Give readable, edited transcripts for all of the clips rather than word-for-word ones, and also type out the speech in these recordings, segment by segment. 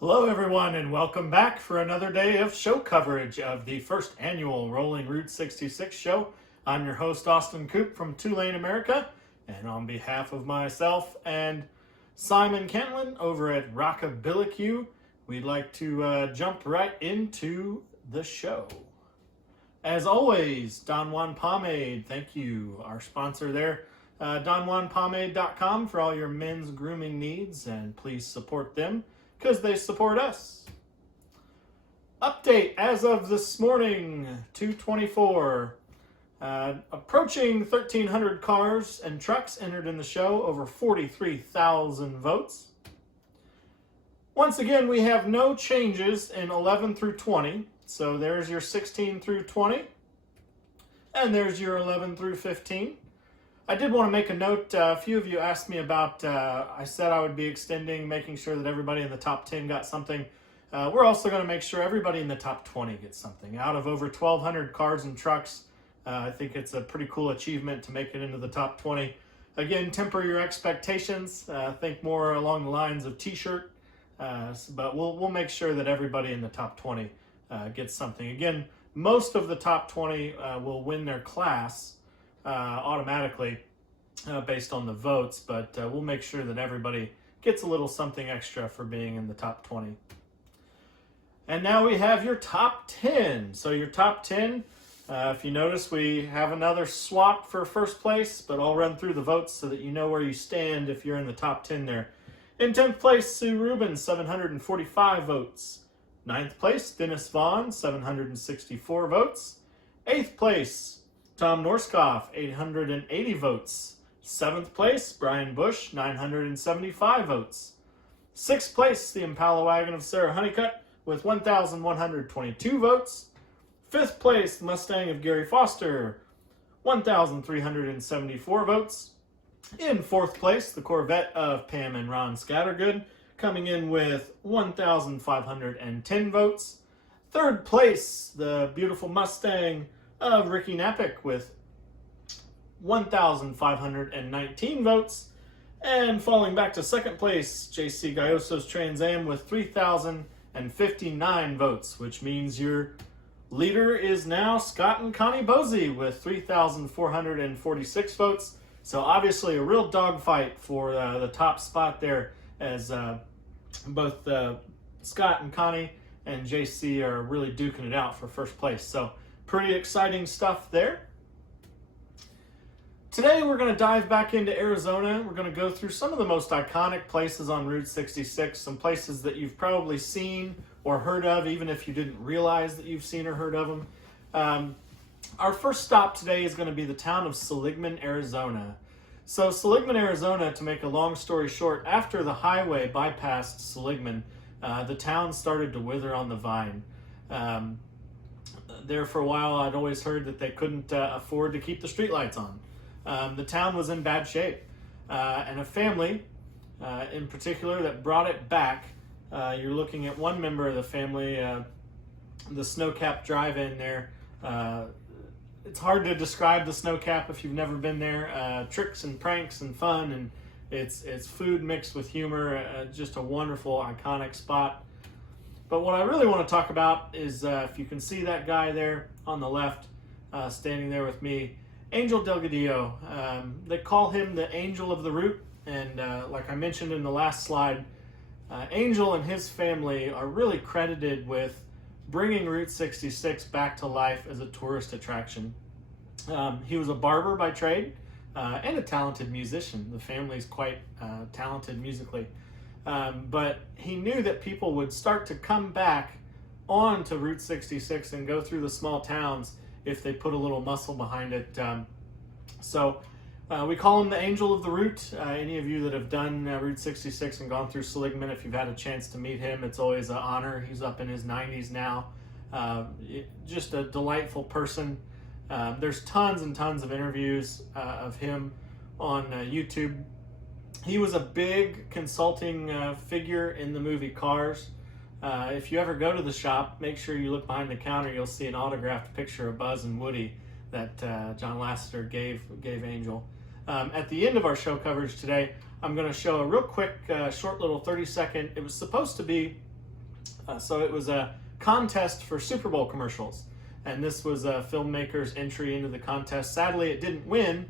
Hello, everyone, and welcome back for another day of show coverage of the first annual Rolling Route 66 show. I'm your host, Austin Coop from Tulane, America, and on behalf of myself and Simon Kentlin over at Rockabilly, we'd like to jump right into the show. As always, Don Juan Pomade, thank you, our sponsor there. DonJuanPomade.com for all your men's grooming needs, and please support them because they support us. Update as of this morning, 2:24. Approaching 1,300 cars and trucks entered in the show, over 43,000 votes. Once again, we have no changes in 11 through 20. So there's your 16 through 20. And there's your 11 through 15. I did want to make a note. A few of you asked me about, I said I would be extending, making sure that everybody in the top 10 got something. We're also going to make sure everybody in the top 20 gets something. Out of over 1,200 cars and trucks, I think it's a pretty cool achievement to make it into the top 20. Again, temper your expectations. Think more along the lines of t-shirt. But we'll make sure that everybody in the top 20 gets something. Again, most of the top 20 will win their class automatically based on the votes, but we'll make sure that everybody gets a little something extra for being in the top 20. And now we have your top 10. So your top 10, if you notice, we have another swap for first place, but I'll run through the votes so that you know where you stand if you're in the top 10 there. In 10th place, Sue Rubin, 745 votes. 9th place, Dennis Vaughn, 764 votes. 8th place, Tom Norskoff, 880 votes. 7th place, Brian Bush, 975 votes. 6th place, the Impala Wagon of Sarah Honeycutt with 1,122 votes. 5th place, the Mustang of Gary Foster, 1,374 votes. In 4th place, the Corvette of Pam and Ron Scattergood, coming in with 1,510 votes. 3rd place, the beautiful Mustang of Ricky Napick with 1,519 votes. And falling back to 2nd place, JC Galloso's Trans Am with 3,059 votes, which means your leader is now Scott and Connie Bosey with 3,446 votes. So obviously a real dogfight for the top spot there, as both Scott and Connie and JC are really duking it out for first place. So pretty exciting stuff there. Today we're going to dive back into Arizona. We're going to go through some of the most iconic places on Route 66, some places that you've probably seen or heard of, even if you didn't realize that you've seen or heard of them. Our first stop today is going to be the town of Seligman, Arizona. So Seligman, Arizona, to make a long story short, after the highway bypassed Seligman, the town started to wither on the vine. There for a while, I'd always heard that they couldn't afford to keep the streetlights on. The town was in bad shape. And a family, in particular, that brought it back. You're looking at one member of the family, the Snowcap Drive-In there. It's hard to describe the Snowcap if you've never been there. Tricks and pranks and fun, and it's food mixed with humor. Just a wonderful, iconic spot. But what I really want to talk about is, if you can see that guy there on the left, standing there with me, Angel Delgadillo. They call him the Angel of the Route, and like I mentioned in the last slide, Angel and his family are really credited with bringing Route 66 back to life as a tourist attraction. He was a barber by trade and a talented musician. The family's quite talented musically. But he knew that people would start to come back onto Route 66 and go through the small towns if they put a little muscle behind it. So we call him the Angel of the Route. Any of you that have done Route 66 and gone through Seligman, if you've had a chance to meet him, it's always an honor. He's up in his 90s now. Just a delightful person. There's tons and tons of interviews of him on YouTube. He was a big consulting figure in the movie Cars. If you ever go to the shop, make sure you look behind the counter. You'll see an autographed picture of Buzz and Woody that John Lasseter gave Angel. At the end of our show coverage today, I'm going to show a real quick, short little 30-second. It was supposed to be So it was a contest for Super Bowl commercials, and this was a filmmaker's entry into the contest. Sadly, it didn't win,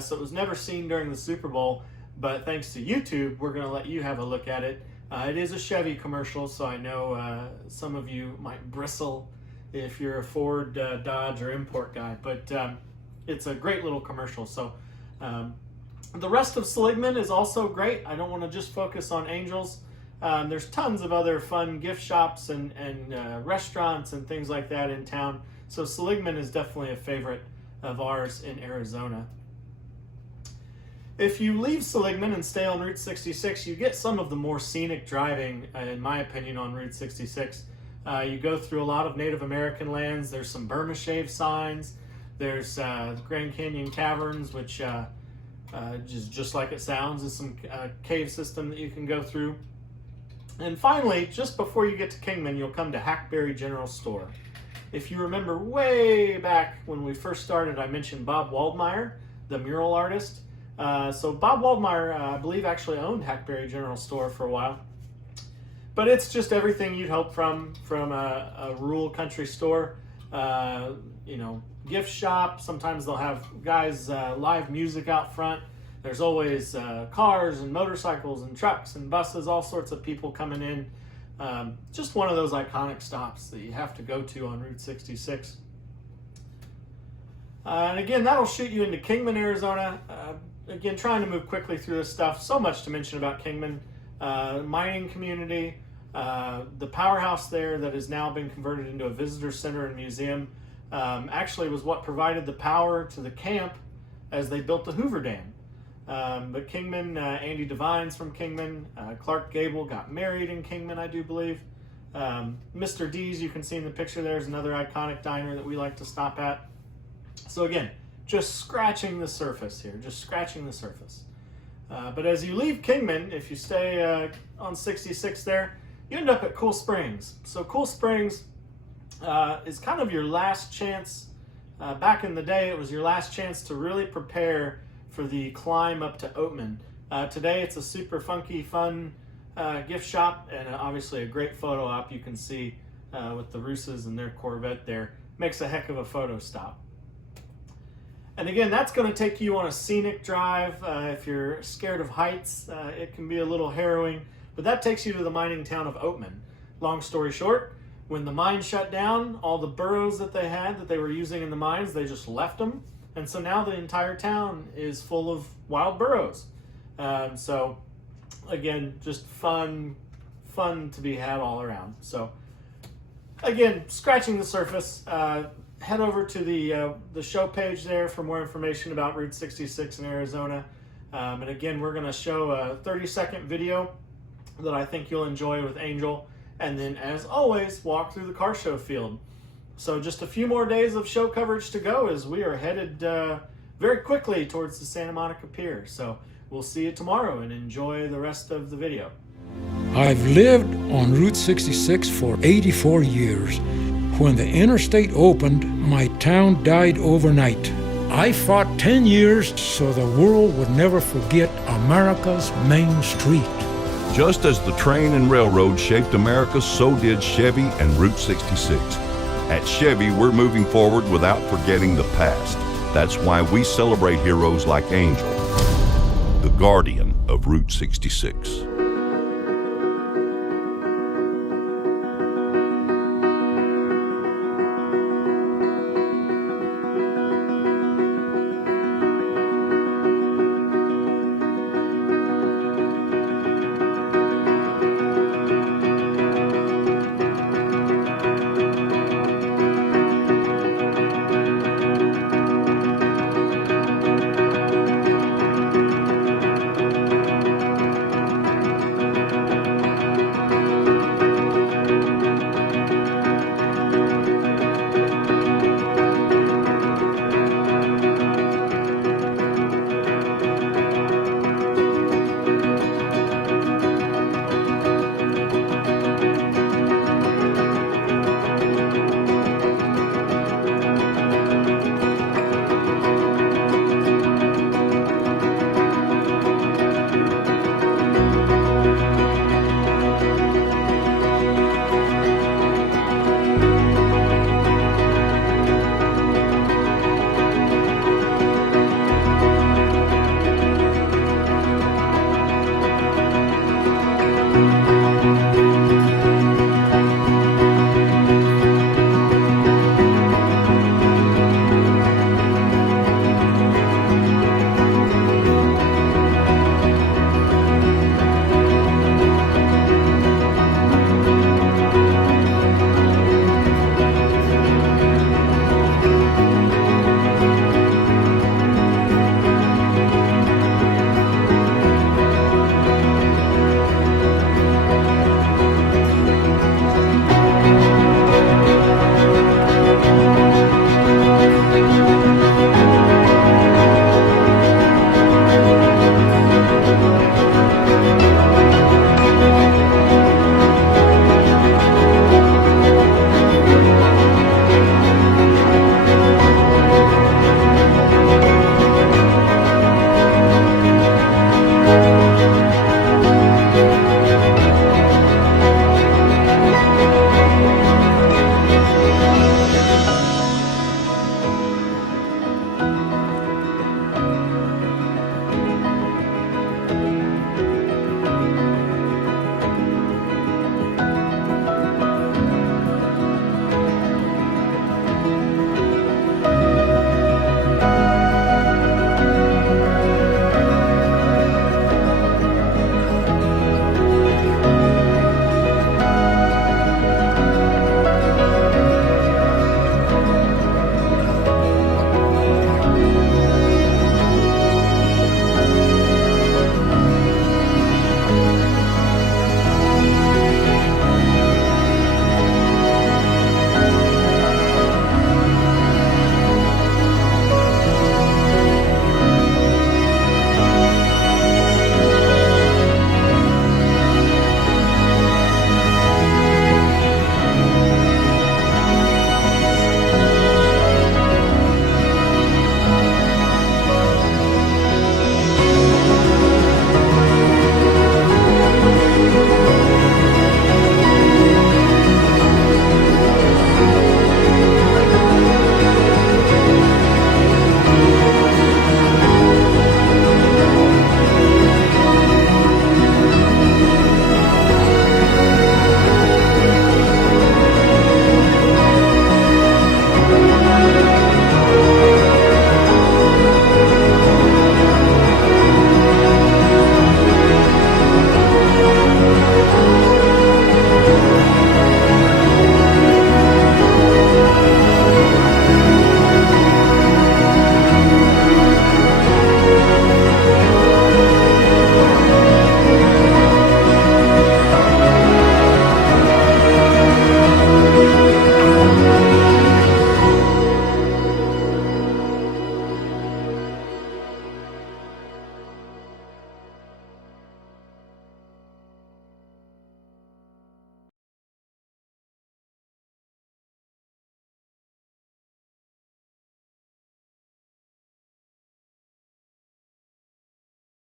so it was never seen during the Super Bowl, but thanks to YouTube, we're going to let you have a look at it. It is a Chevy commercial, so I know some of you might bristle if you're a Ford, Dodge, or import guy, but it's a great little commercial. So the rest of Seligman is also great. I don't want to just focus on Angels. There's tons of other fun gift shops and restaurants and things like that in town. So Seligman is definitely a favorite of ours in Arizona. If you leave Seligman and stay on Route 66, you get some of the more scenic driving, in my opinion, on Route 66. You go through a lot of Native American lands. There's some Burma shave signs. There's Grand Canyon Caverns, which is just like it sounds, is some cave system that you can go through. And finally, just before you get to Kingman, you'll come to Hackberry General Store. If you remember way back when we first started, I mentioned Bob Waldmeyer, the mural artist. So Bob Waldmeyer, I believe, actually owned Hackberry General Store for a while. But it's just everything you'd hope from a rural country store. You know, gift shop. Sometimes they'll have guys live music out front. There's always cars and motorcycles and trucks and buses, all sorts of people coming in. Just one of those iconic stops that you have to go to on Route 66. And again, that'll shoot you into Kingman, Arizona. Again, trying to move quickly through this stuff. So much to mention about Kingman. Mining community, the powerhouse there that has now been converted into a visitor center and museum, actually was what provided the power to the camp as they built the Hoover Dam. But Kingman, Andy Devine's from Kingman. Clark Gable got married in Kingman, I do believe. Mr. D's, you can see in the picture there, is another iconic diner that we like to stop at. So again, just scratching the surface here, just scratching the surface. But as you leave Kingman, if you stay on 66 there, you end up at Cool Springs. So Cool Springs is kind of your last chance. Back in the day, it was your last chance to really prepare for the climb up to Oatman. Today, it's a super funky, fun gift shop, and obviously a great photo op you can see with the Rooses and their Corvette there. Makes a heck of a photo stop. And again, that's going to take you on a scenic drive. If you're scared of heights, it can be a little harrowing, but that takes you to the mining town of Oatman. Long story short, when the mine shut down, all the burros that they had that they were using in the mines, they just left them. And so now the entire town is full of wild burros. So again, just fun to be had all around. So again, scratching the surface. Head over to the show page there for more information about Route 66 in Arizona. And again, we're going to show a 30-second video that I think you'll enjoy with Angel. And then, as always, walk through the car show field. So just a few more days of show coverage to go as we are headed very quickly towards the Santa Monica Pier. So we'll see you tomorrow and enjoy the rest of the video. I've lived on Route 66 for 84 years. When the interstate opened, my town died overnight. I fought 10 years so the world would never forget America's Main Street. Just as the train and railroad shaped America, so did Chevy and Route 66. At Chevy, we're moving forward without forgetting the past. That's why we celebrate heroes like Angel, the guardian of Route 66.